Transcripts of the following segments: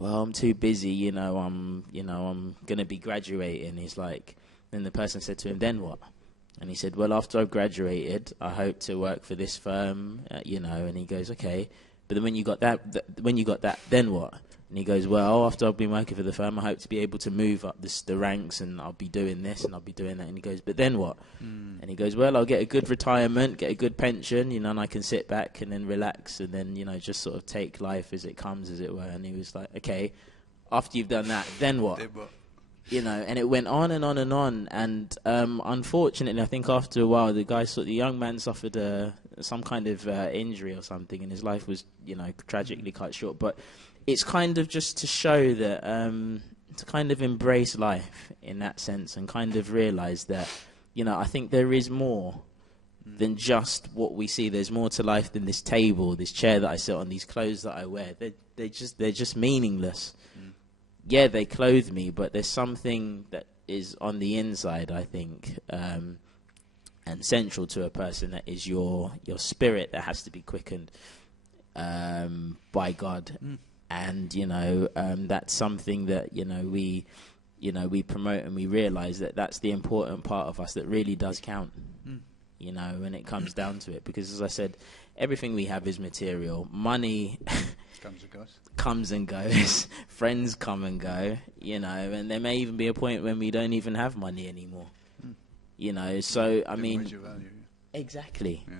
well, I'm too busy, I'm going to be graduating. He's like, then the person said to him, then what? And he said, well, after I've graduated, I hope to work for this firm, and he goes, okay. But then when you got that, then what? And he goes, well, after I've been working for the firm, I hope to be able to move up the ranks, and I'll be doing this and I'll be doing that. And he goes, but then what? And he goes, well, I'll get a good retirement, get a good pension, and I can sit back and then relax and then, just sort of take life as it comes, as it were. And he was like, okay, after you've done that, then what? And it went on and on and on. And unfortunately, I think after a while, the young man suffered some kind of injury or something, and his life was, tragically cut short. But it's kind of just to show that, to kind of embrace life in that sense and kind of realize that, I think there is more than just what we see. There's more to life than this table, this chair that I sit on, these clothes that I wear. They're just meaningless. Yeah, they clothe me, but there's something that is on the inside, I think, and central to a person, that is your spirit that has to be quickened by God. And that's something that we promote, and we realize that that's the important part of us that really does count. When it comes down to it, because as I said, everything we have is material. Money comes and goes. Friends come and go. And there may even be a point when we don't even have money anymore. So I mean, value. Exactly. Yeah.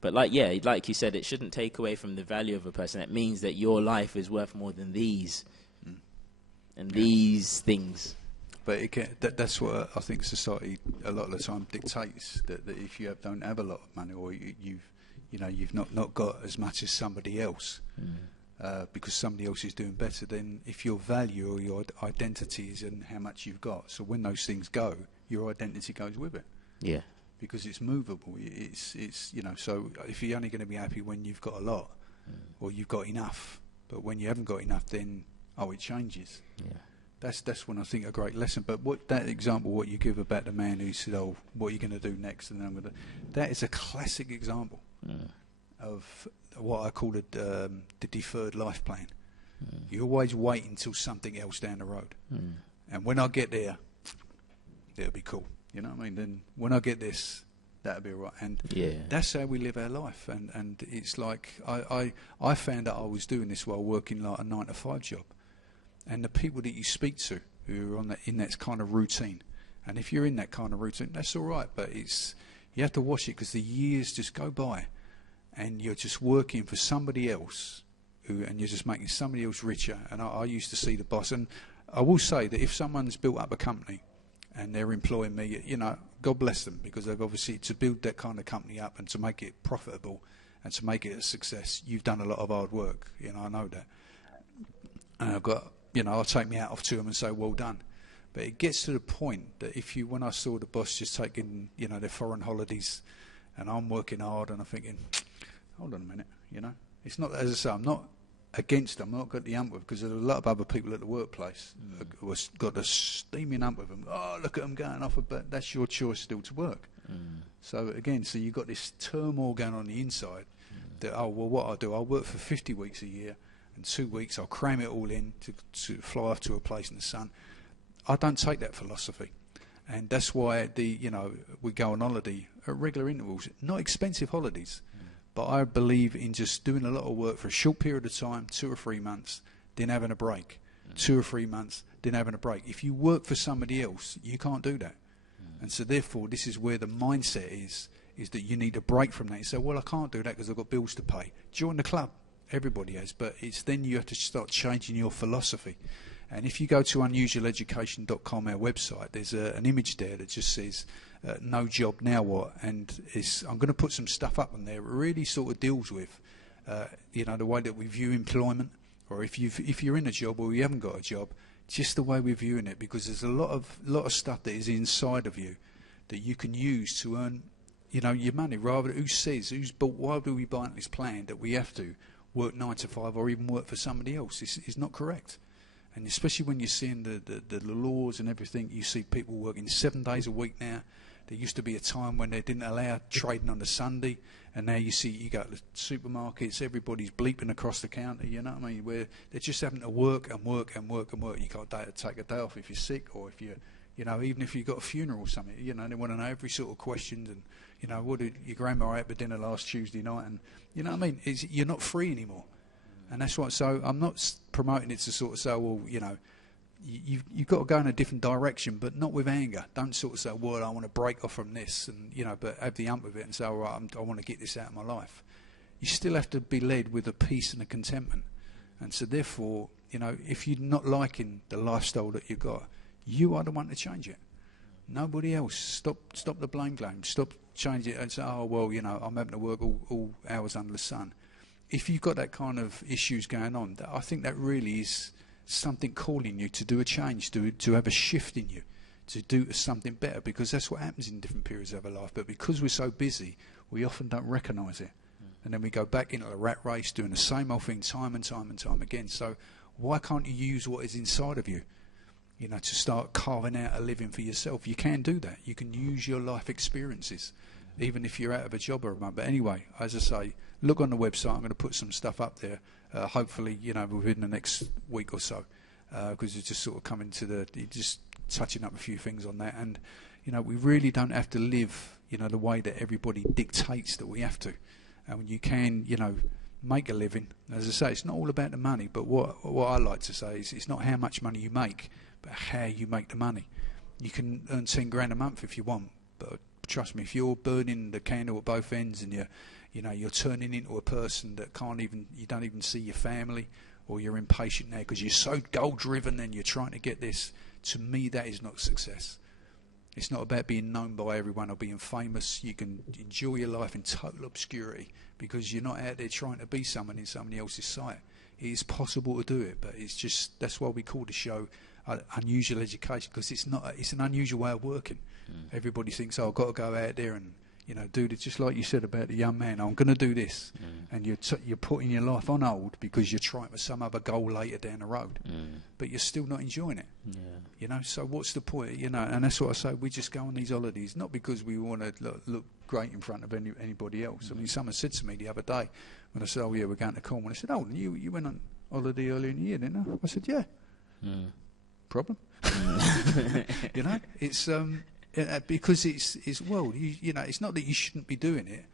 But like you said, it shouldn't take away from the value of a person. It means that your life is worth more than these and these things. But that's what I think society a lot of the time dictates, that if you don't have a lot of money, or you've not got as much as somebody else, because somebody else is doing better, then if your value or your identity is in how much you've got, so when those things go, your identity goes with it. Yeah. Because it's movable. It's so if you're only going to be happy when you've got a lot, or you've got enough, but when you haven't got enough, then it changes. Yeah. That's when I think a great lesson. But that example, what you give about the man who said, "Oh, what are you going to do next?" and then that is a classic example of what I call the deferred life plan. You always wait until something else down the road, and when I get there, it'll be cool. You know what I mean? Then when I get this, that'll be all right. And that's how we live our life. And it's like I found out I was doing this while working like a 9-to-5 job. And the people that you speak to who are in that kind of routine, and if you're in that kind of routine, that's all right. But you have to watch it, because the years just go by, and you're just working for somebody else, and you're just making somebody else richer. And I used to see the boss, and I will say that if someone's built up a company and they're employing me, God bless them, because they've obviously, to build that kind of company up and to make it profitable and to make it a success, you've done a lot of hard work. I know that. And I've got, I'll take my hat off to them and say, well done. But it gets to the point that when I saw the boss just taking, their foreign holidays, and I'm working hard, and I'm thinking, hold on a minute, It's not, as I say, I'm not against them. I'm not got the ump with, because there's a lot of other people at the workplace who got the steaming ump with them. Oh, look at them going off, but that's your choice still to work. So again, you've got this turmoil going on the inside that, what I'll do, I'll work for 50 weeks a year, and 2 weeks I'll cram it all in to fly off to a place in the sun. I don't take that philosophy. And that's why we go on holiday at regular intervals, not expensive holidays. But I believe in just doing a lot of work for a short period of time, 2 or 3 months, then having a break. 2 or 3 months, then having a break. If you work for somebody else, you can't do that. And so therefore, this is where the mindset is that you need a break from that. You say, well, I can't do that because I've got bills to pay. Join the club. Everybody has. But it's then you have to start changing your philosophy. And if you go to unusualeducation.com, our website, there's an image there that just says, no job, now what? And I'm going to put some stuff up on there. It really sort of deals with, the way that we view employment, or if you're in a job or you haven't got a job, just the way we're viewing it, because there's a lot of stuff that is inside of you that you can use to earn, your money. Rather, why do we buy this plan that we have to work 9 to 5 or even work for somebody else? It's not correct. And especially when you're seeing the laws and everything, you see people working 7 days a week now. There used to be a time when they didn't allow trading on the Sunday, and now you go to the supermarkets, everybody's bleeping across the counter, you know what I mean, where they're just having to work and work and work and work. You can't take a day off if you're sick, or if you're, you know, even if you've got a funeral or something, you know, they want to know every sort of question, and, you know, what did your grandma have for dinner last Tuesday night, and, you know what I mean, you're not free anymore. And that's what, so I'm not promoting it to sort of say, well, you know, you've got to go in a different direction, but not with anger. Don't sort of say, well, I want to break off from this, and, you know, but have the ump with it and say, all right, I want to get this out of my life. You still have to be led with a peace and a contentment. And so therefore, you know, if you're not liking the lifestyle that you've got, you are the one to change it. Nobody else. Stop the blame game. Stop changing it and say, oh, well, you know, I'm having to work all hours under the sun. If you've got that kind of issues going on, I think that really is something calling you to do a change, to have a shift in you, to do something better, because that's what happens in different periods of our life. But because we're so busy, we often don't recognise it. And then we go back into the rat race, doing the same old thing time and time and time again. So why can't you use what is inside of you, you know, to start carving out a living for yourself? You can do that. You can use your life experiences, even if you're out of a job or a month. But anyway, as I say, look on the website. I'm going to put some stuff up there, hopefully, you know, within the next week or so, because it's just sort of coming to just touching up a few things on that. And, you know, we really don't have to live, you know, the way that everybody dictates that we have to. And you can, you know, make a living. As I say, it's not all about the money, but what I like to say is it's not how much money you make, but how you make the money. You can earn 10 grand a month if you want, but trust me, if you're burning the candle at both ends and you're turning into a person that you don't even see your family, or you're impatient now because you're so goal driven and you're trying to get this, to me that is not success. It's not about being known by everyone or being famous. You can enjoy your life in total obscurity because you're not out there trying to be someone in somebody else's sight. It is possible to do it, but it's just, that's why we call the show Unusual Education, because it's an unusual way of working. Everybody thinks, oh, I've got to go out there and, you know, do this, just like you said about the young man, I'm going to do this. And you're putting your life on hold because you're trying for some other goal later down the road. But you're still not enjoying it. You know, so what's the point? You know, and that's what I say, we just go on these holidays, not because we want to look great in front of anybody else. I mean, someone said to me the other day, when I said, oh, yeah, we're going to Cornwall, I said, oh, you went on holiday earlier in the year, didn't you? I said, yeah. Problem? You know, it's... because it's well, you know, it's not that you shouldn't be doing it,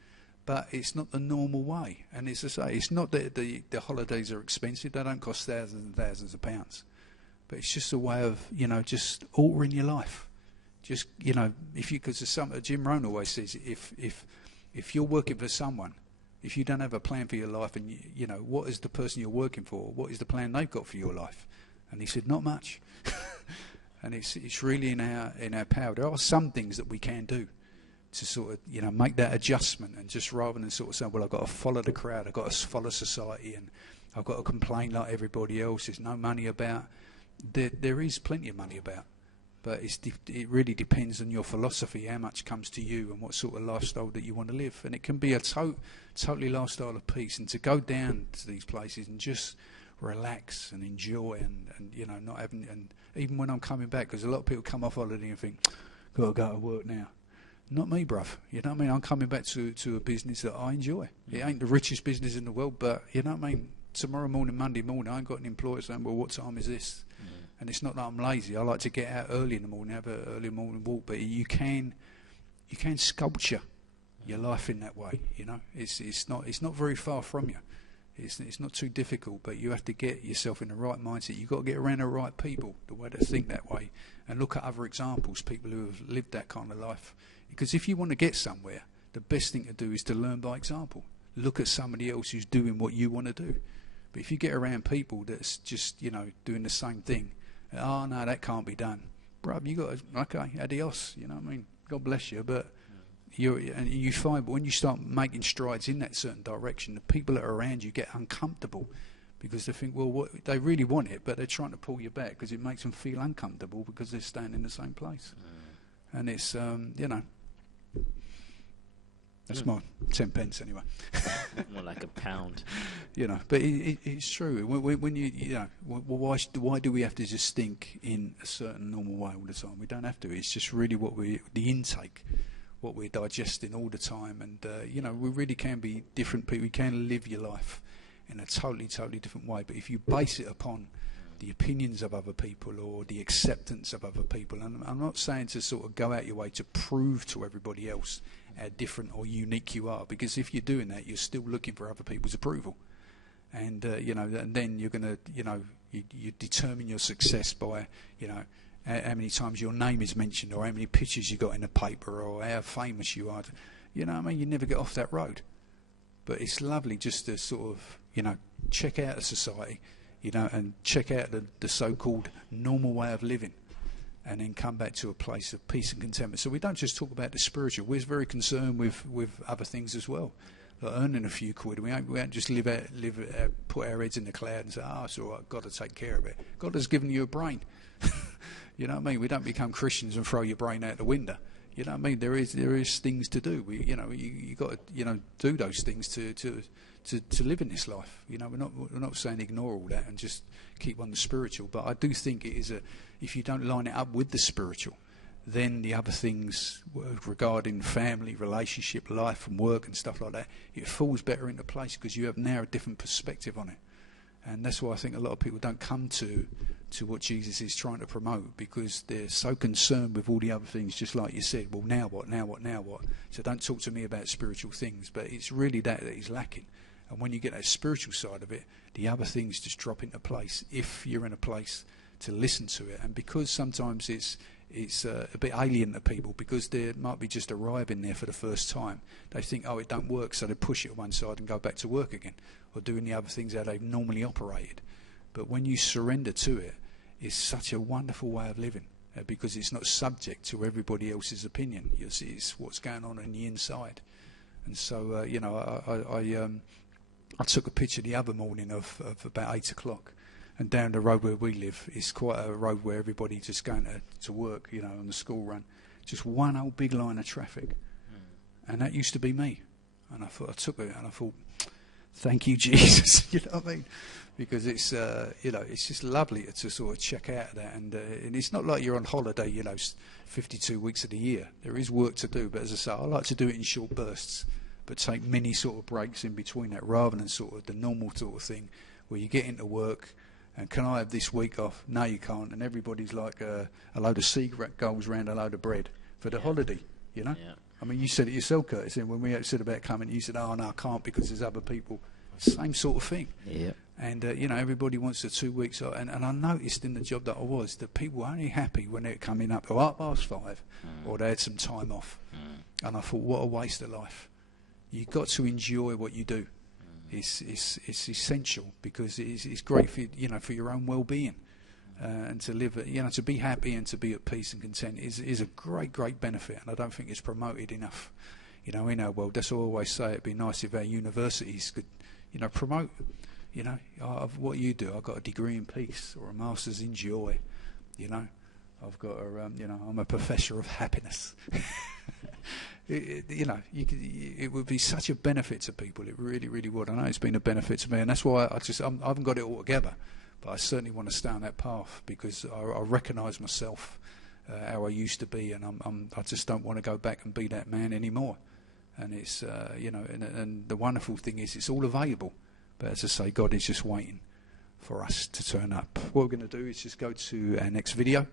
but it's not the normal way. And as I say, it's not that the holidays are expensive; they don't cost thousands and thousands of pounds. But it's just a way of, you know, just altering your life. Just, you know, because Jim Rohn always says, if you're working for someone, if you don't have a plan for your life, and you know, what is the person you're working for? What is the plan they've got for your life? And he said, not much. And it's really in our power. There are some things that we can do to sort of, you know, make that adjustment, and just rather than sort of saying, well, I've got to follow the crowd, I've got to follow society, and I've got to complain like everybody else. There's no money about. There is plenty of money about, but it really depends on your philosophy, how much comes to you, and what sort of lifestyle that you want to live. And it can be a totally lifestyle of peace, and to go down to these places and just relax and enjoy, and you know, not having, and even when I'm coming back, because a lot of people come off holiday and think, got to go to work now. Not me, bruv. You know what I mean? I'm coming back to a business that I enjoy. It ain't the richest business in the world, but you know what I mean? Tomorrow morning, Monday morning, I ain't got an employer saying, well, what time is this? And it's not that I'm lazy. I like to get out early in the morning, have an early morning walk, but you can sculpture your life in that way, you know? It's not very far from you. It's not too difficult, but you have to get yourself in the right mindset. You've got to get around the right people, the way to think that way, and look at other examples, people who have lived that kind of life. Because if you want to get somewhere, the best thing to do is to learn by example. Look at somebody else who's doing what you want to do. But if you get around people that's just, you know, doing the same thing, oh, no, that can't be done. Bruv, you got to, okay, adios, you know what I mean? God bless you, but... you find when you start making strides in that certain direction, the people that are around you get uncomfortable because they think, well, they really want it, but they're trying to pull you back because it makes them feel uncomfortable because they're staying in the same place. And it's, you know, That's my 10 pence anyway. More like a pound. You know, but it's true. When you know, why do we have to just think in a certain normal way all the time? We don't have to. It's just really the intake, what we're digesting all the time, and you know, we really can be different people. We can live your life in a totally different way. But if you base it upon the opinions of other people or the acceptance of other people, and I'm not saying to sort of go out your way to prove to everybody else how different or unique you are, because if you're doing that, you're still looking for other people's approval, and you know, and then you're going to, you know, you determine your success by, you know, how many times your name is mentioned, or how many pictures you got in the paper, or how famous you are. You know what I mean? You never get off that road. But it's lovely just to sort of, you know, check out a society, you know, and check out the so-called normal way of living, and then come back to a place of peace and contentment. So we don't just talk about the spiritual. We're very concerned with other things as well, like earning a few quid. We don't just put our heads in the cloud and say, oh, it's all right, God will take care of it. God has given you a brain. You know what I mean? We don't become Christians and throw your brain out the window. You know what I mean? There is things to do. You know, you got to, you know, do those things to live in this life. You know, we're not saying ignore all that and just keep on the spiritual, but I do think it is if you don't line it up with the spiritual, then the other things regarding family, relationship, life and work and stuff like that, it falls better into place because you have now a different perspective on it. And that's why I think a lot of people don't come to what Jesus is trying to promote, because they're so concerned with all the other things, just like you said, well, now what? So don't talk to me about spiritual things, but it's really that he's lacking. And when you get that spiritual side of it, the other things just drop into place if you're in a place to listen to it. And because sometimes it's a bit alien to people, because they might be just arriving there for the first time, they think, oh, it don't work, so they push it to one side and go back to work again, or doing the other things how they've normally operated. But when you surrender to it, it's such a wonderful way of living, because it's not subject to everybody else's opinion. It's what's going on the inside. And so, you know, I took a picture the other morning of about 8 o'clock, and down the road where we live, it's quite a road where everybody just going to work, you know, on the school run. Just one old big line of traffic. And that used to be me. And I took it and I thought, thank you, Jesus. You know what I mean? Because it's, you know, it's just lovely to sort of check out that. And it's not like you're on holiday, you know, 52 weeks of the year. There is work to do. But as I say, I like to do it in short bursts, but take many sort of breaks in between that, rather than sort of the normal sort of thing where you get into work and can I have this week off? No, you can't. And everybody's like a load of seagulls round a load of bread for the holiday, you know? Yeah. I mean, you said it yourself, Curtis, and when we said about coming, you said, oh, no, I can't because there's other people. Same sort of thing. Yeah. And, you know, everybody wants the 2 weeks off. And I noticed in the job that I was that people were only happy when they're coming up to 5:30 or they had some time off. And I thought, what a waste of life. You've got to enjoy what you do. It's essential, because it's great for, you know, for your own well-being, and to live, you know, to be happy and to be at peace and content is a great benefit, and I don't think it's promoted enough, you know, in our world. That's what I always say. It'd be nice if our universities could, you know, promote, you know, what you do. I've got a degree in peace or a master's in joy, you know. I've got a, you know, I'm a professor of happiness. You know, it would be such a benefit to people. It really would. I know it's been a benefit to me, and that's why I haven't got it all together, but I certainly want to stay on that path, because I recognise myself, how I used to be, and I just don't want to go back and be that man anymore. And it's, you know, and the wonderful thing is it's all available. But as I say, God is just waiting for us to turn up. What we're going to do is just go to our next video.